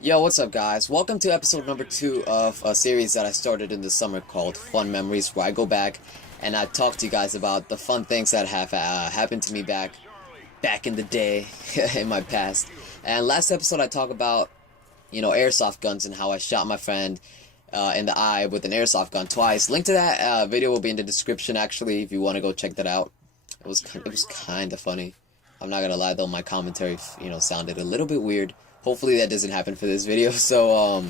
Yo, what's up, guys? Welcome to episode number 2 of a series that I started in the summer called Fun Memories, where I go back and I talk to you guys about the fun things that have happened to me back in the day, in my past. And last episode, I talked about, airsoft guns and how I shot my friend in the eye with an airsoft gun twice. Link to that video will be in the description, actually, if you want to go check that out. It was kind of funny. I'm not gonna lie, though, my commentary, sounded a little bit weird. Hopefully that doesn't happen for this video. So,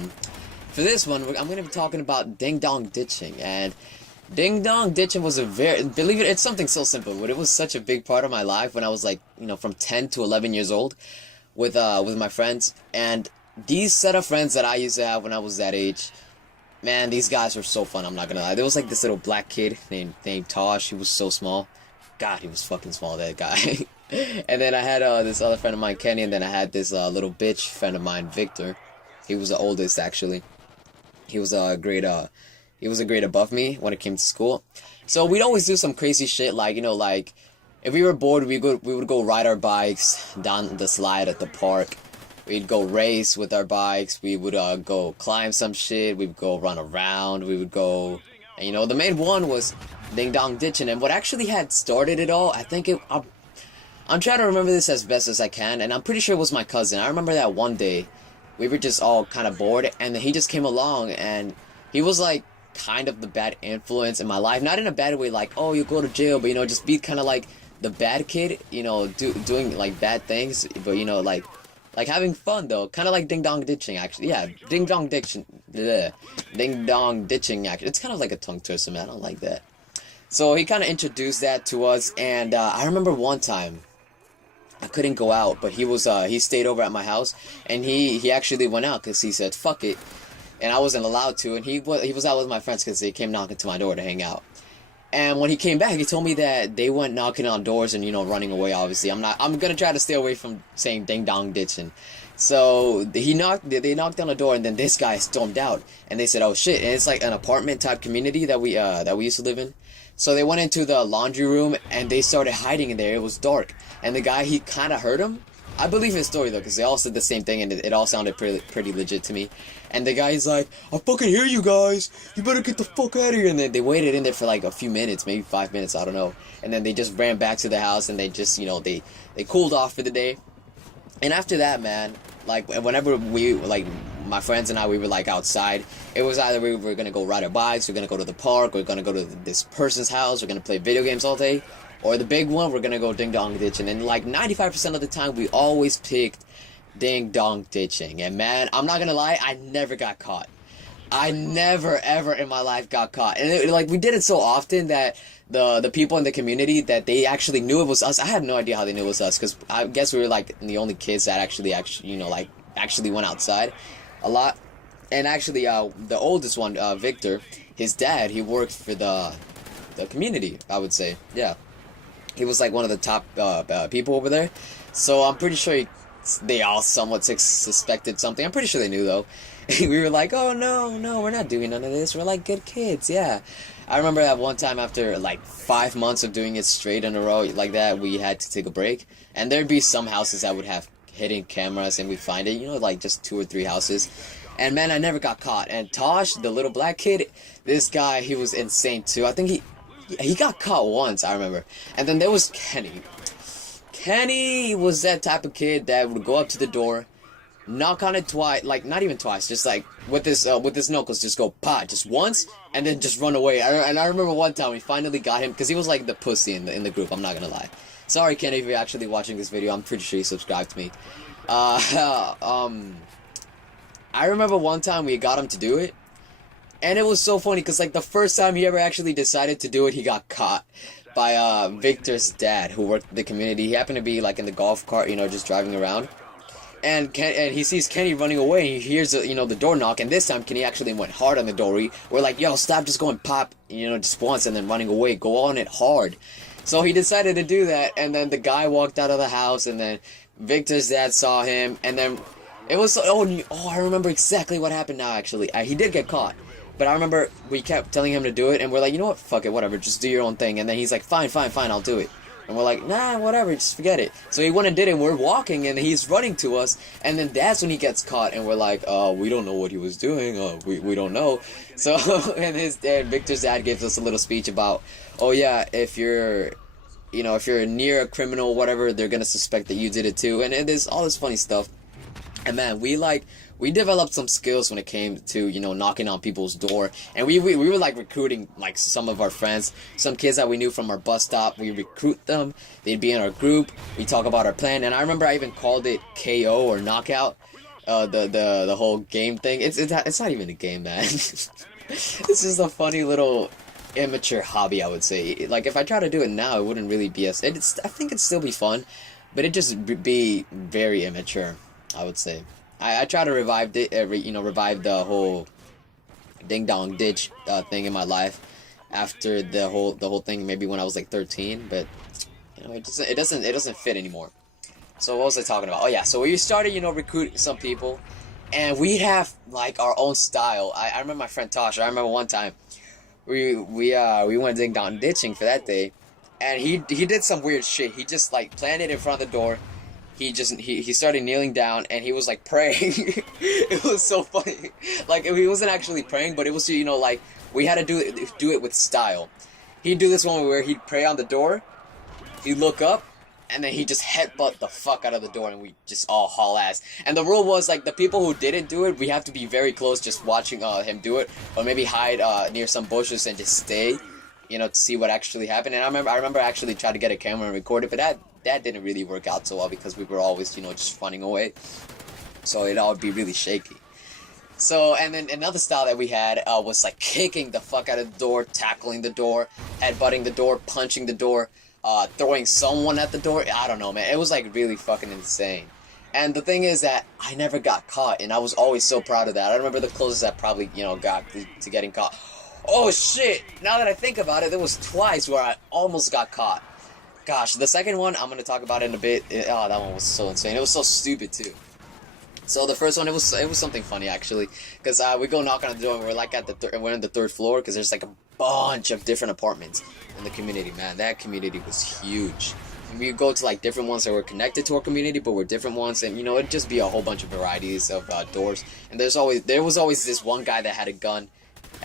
for this one, I'm going to be talking about ding dong ditching. And ding dong ditching was believe it, it's something so simple, but it was such a big part of my life when I was like, from 10 to 11 years old with my friends. And these set of friends that I used to have when I was that age, man, these guys were so fun, I'm not going to lie. There was like this little black kid named Tosh. He was so small. God, he was fucking small, that guy. And then I had this other friend of mine, Kenny, and then I had this little bitch friend of mine, Victor. He was the oldest, actually. He was a grade above me when it came to school. So we'd always do some crazy shit, like if we were bored, we would go ride our bikes down the slide at the park. We'd go race with our bikes. We would go climb some shit. We'd go run around. We would go, and, the main one was ding dong ditching. And what actually had started it all, I'm trying to remember this as best as I can, and I'm pretty sure it was my cousin. I remember that one day, we were just all kind of bored, and then he just came along, and he was like kind of the bad influence in my life. Not in a bad way, like, oh, you go to jail, but, just be kind of like the bad kid, doing like bad things, but, like having fun, though. Kind of like ding dong ditching, actually. Yeah, ding dong ditching. Bleh. Ding dong ditching, actually. It's kind of like a tongue twister, man. I don't like that. So he kind of introduced that to us, and I remember one time, I couldn't go out, but he stayed over at my house, and he actually went out because he said fuck it, and I wasn't allowed to, and he was out with my friends because they came knocking to my door to hang out. And when he came back, he told me that they went knocking on doors and running away. Obviously, I'm gonna try to stay away from saying ding dong ditching. So they knocked on the door, and then this guy stormed out, and they said, oh shit. And it's like an apartment type community that we used to live in. So they went into the laundry room, and they started hiding in there. It was dark, and the guy, he kind of heard him. I believe his story, though, because they all said the same thing, and it all sounded pretty legit to me. And the guy's like, I fucking hear you guys. You better get the fuck out of here. And they waited in there for like a few minutes, maybe 5 minutes, I don't know. And then they just ran back to the house, and they just, they cooled off for the day. And after that, man, like, whenever my friends and I, we were, like, outside, it was either we were gonna go ride our bikes, we're gonna go to the park, we're gonna go to this person's house, we're gonna play video games all day, or the big one, we're gonna go ding dong ditching. And, like, 95% of the time, we always picked ding dong ditching. And, man, I'm not gonna lie, I never got caught. I never, ever in my life got caught. And, we did it so often that the people in the community, that they actually knew it was us. I had no idea how they knew it was us, because I guess we were, like, the only kids that actually, actually went outside a lot. And actually, the oldest one, Victor, his dad, he worked for the community, I would say. Yeah. He was, like, one of the top people over there. So I'm pretty sure they all somewhat suspected something. I'm pretty sure they knew, though. We were like, oh, no, we're not doing none of this. We're, like, good kids, yeah. I remember that one time after, like, 5 months of doing it straight in a row like that, we had to take a break. And there'd be some houses that would have hidden cameras, and we'd find it, like, just 2 or 3 houses. And, man, I never got caught. And Tosh, the little black kid, this guy, he was insane, too. I think he got caught once, I remember. And then there was Kenny. Kenny was that type of kid that would go up to the door, knock on it twice, like, not even twice, just like with his knuckles, just go pot just once, and then just run away. And I remember one time we finally got him, because he was like the pussy in the group, I'm not gonna lie. Sorry, Kenny, if you're actually watching this video. I'm pretty sure you subscribed to me. I remember one time we got him to do it, and it was so funny, because like the first time he ever actually decided to do it, he got caught by Victor's dad, who worked in the community. He happened to be like in the golf cart, just driving around. And he sees Kenny running away, and he hears the door knock, and this time Kenny actually went hard on the door. We're like, yo, stop just going pop, just once and then running away. Go on it hard. So he decided to do that, and then the guy walked out of the house, and then Victor's dad saw him, and then it was, I remember exactly what happened now, actually. He did get caught. But I remember we kept telling him to do it, and we're like, you know what, fuck it, whatever, just do your own thing. And then he's like, fine, I'll do it. And we're like, nah, whatever, just forget it. So he went and did it, and we're walking, and he's running to us, and then that's when he gets caught, and we're like, we don't know what he was doing, we don't know. So, and Victor's dad gives us a little speech about, oh yeah, if you're near a criminal, whatever, they're gonna suspect that you did it too, and there's all this funny stuff. And man, we developed some skills when it came to, knocking on people's door. And we were like recruiting like some of our friends, some kids that we knew from our bus stop. We recruit them. They'd be in our group. We talk about our plan. And I remember I even called it KO or knockout. The whole game thing. It's not even a game, man. It's just a funny little immature hobby, I would say. Like if I try to do it now, it wouldn't really be I think it'd still be fun, but it'd just be very immature, I would say. I try to revive the whole ding dong ditch thing in my life after the whole thing, maybe when I was like 13, but it doesn't fit anymore. So what was I talking about? Oh yeah, so we started recruiting some people, and we have like our own style. I remember my friend Tosh. I remember one time we went ding dong ditching for that day, and he did some weird shit. He just like planted in front of the door. He started kneeling down, and he was like praying. It was so funny. Like he wasn't actually praying, but it was like we had to do it with style. He'd do this one where he'd pray on the door, he'd look up, and then he'd just headbutt the fuck out of the door, and we just all haul ass. And the rule was like the people who didn't do it, we have to be very close, just watching him do it, or maybe hide near some bushes and just stay, to see what actually happened. And I remember actually tried to get a camera and record it, but that didn't really work out so well because we were always, just running away. So it all would be really shaky. So, and then another style that we had was like kicking the fuck out of the door, tackling the door, headbutting the door, punching the door, throwing someone at the door. I don't know, man. It was like really fucking insane. And the thing is that I never got caught, and I was always so proud of that. I remember the closest I probably, got to getting caught. Oh shit! Now that I think about it, there was twice where I almost got caught. Gosh, the second one, I'm going to talk about it in a bit. That one was so insane. It was so stupid, too. So the first one, it was something funny, actually. Because we go knock on the door, and we're like we're on the third floor, because there's like a bunch of different apartments in the community, man. That community was huge. And we go to like different ones that were connected to our community, but were different ones. And, it'd just be a whole bunch of varieties of doors. And there was always this one guy that had a gun.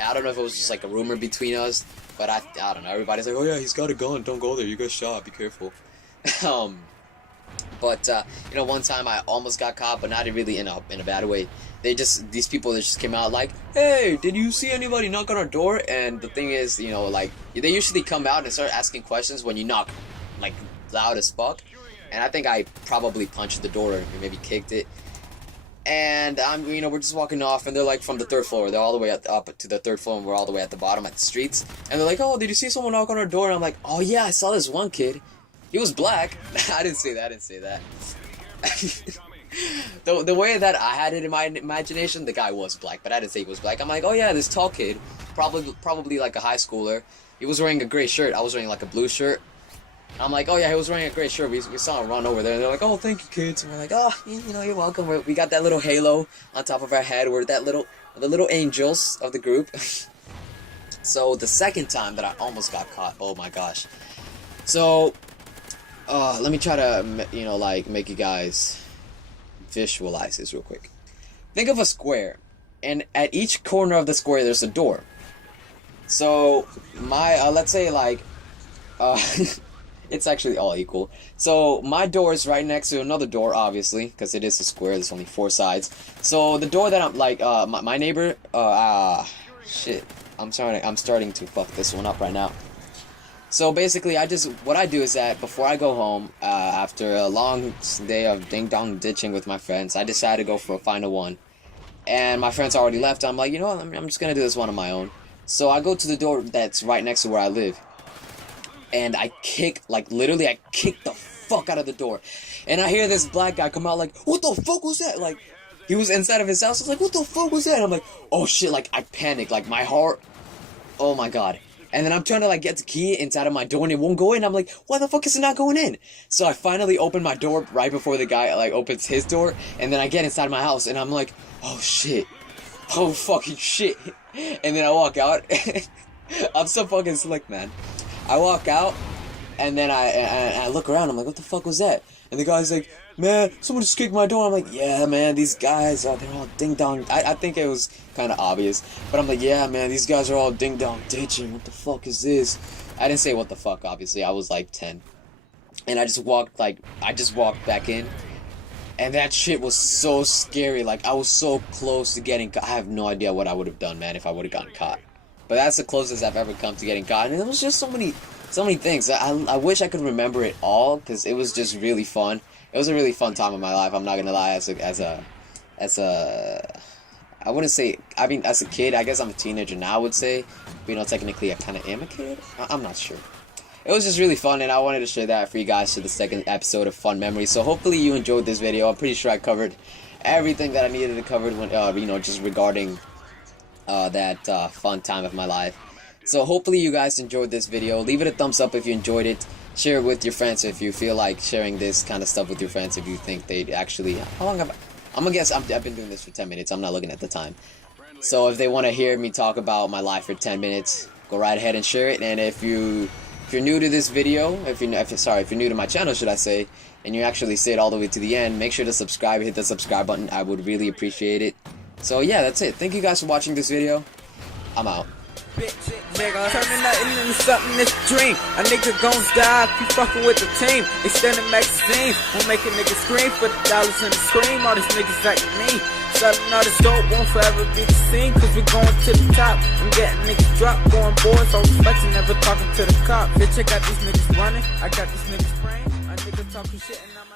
I don't know if it was just like a rumor between us, but I don't know. Everybody's like, oh yeah, he's got a gun. Don't go there. You got shot. Be careful. But one time I almost got caught, but not really in a bad way. These people that just came out like, hey, did you see anybody knock on our door? And the thing is, like they usually come out and start asking questions when you knock, like loud as fuck. And I think I probably punched the door or maybe kicked it. And we're just walking off, and they're like from the third floor. They're all the way up to the third floor, and we're all the way at the bottom at the streets. And they're like, "Oh, did you see someone knock on our door?" And I'm like, "Oh yeah, I saw this one kid. He was black." I didn't say that. The way that I had it in my imagination, the guy was black, but I didn't say he was black. I'm like, "Oh yeah, this tall kid, probably like a high schooler. He was wearing a gray shirt. I was wearing like a blue shirt." I'm like, oh yeah, he was wearing a gray shirt. We saw him run over there. And they're like, oh, thank you, kids. And we're like, oh, you're welcome. We got that little halo on top of our head. We're the little angels of the group. So the second time that I almost got caught, oh my gosh. So, let me try to, make you guys visualize this real quick. Think of a square, and at each corner of the square, there's a door. So let's say it's actually all equal. So my door is right next to another door, obviously, because it is a square. There's only 4 sides. So the door that I'm my neighbor. Shit. I'm starting to fuck this one up right now. So basically, what I do is that before I go home, after a long day of ding dong ditching with my friends, I decide to go for a final one. And my friends already left. I'm like, you know what? I'm just gonna do this one on my own. So I go to the door that's right next to where I live. And I kick the fuck out of the door. And I hear this black guy come out like, what the fuck was that? Like, he was inside of his house. I was like, what the fuck was that? And I'm like, oh shit, like, I panicked. Like, my heart, oh my god. And then I'm trying to, get the key inside of my door, and it won't go in. I'm like, why the fuck is it not going in? So I finally open my door right before the guy, opens his door. And then I get inside my house, and I'm like, oh shit. Oh fucking shit. And then I walk out. I'm so fucking slick, man. I walk out, And then I look around, I'm like, what the fuck was that? And the guy's like, man, someone just kicked my door. I'm like, yeah, man, these guys, they're all ding-dong. I think it was kind of obvious. But I'm like, yeah, man, these guys are all ding-dong ditching. What the fuck is this? I didn't say what the fuck, obviously. I was like 10. And I just walked back in. And that shit was so scary. Like, I was so close to getting caught. I have no idea what I would have done, man, if I would have gotten caught. But that's the closest I've ever come to getting caught. And it was just so many things. I wish I could remember it all, because it was just really fun. It was a really fun time of my life. I'm not gonna lie. I wouldn't say. I mean, as a kid, I guess I'm a teenager now. I would say, but, you know, technically, I kind of am a kid. I'm not sure. It was just really fun, and I wanted to share that for you guys for the second episode of Fun Memories. So hopefully you enjoyed this video. I'm pretty sure I covered everything that I needed to cover when, you know, just regarding that fun time of my life. So hopefully you guys enjoyed this video. Leave it a thumbs up if you enjoyed it. Share it with your friends if you feel like sharing this kind of stuff with your friends. If you think they'd actually, how long have I'm gonna guess I've been doing this for 10 minutes. I'm not looking at the time. So if they want to hear me talk about my life for 10 minutes, go right ahead and share it. And if you're new to this video, if you're new to my channel, should I say, and you actually stayed all the way to the end, make sure to subscribe. Hit the subscribe button. I would really appreciate it. So yeah, that's it. Thank you guys for watching this video. I'm out. Nigga, turning nothing into something that's a dream. A nigga gon' die if you fucking with the team. Extending magazines, won't make a nigga scream for the dollars and the cream. All these niggas like me, selling all this dope won't forever be the same. Cause we going to the top, I'm getting niggas dropped, going boys, always flexing, never talking to the cops. Bitch, I got these niggas running, I got these niggas praying. A nigga talking shit and I'm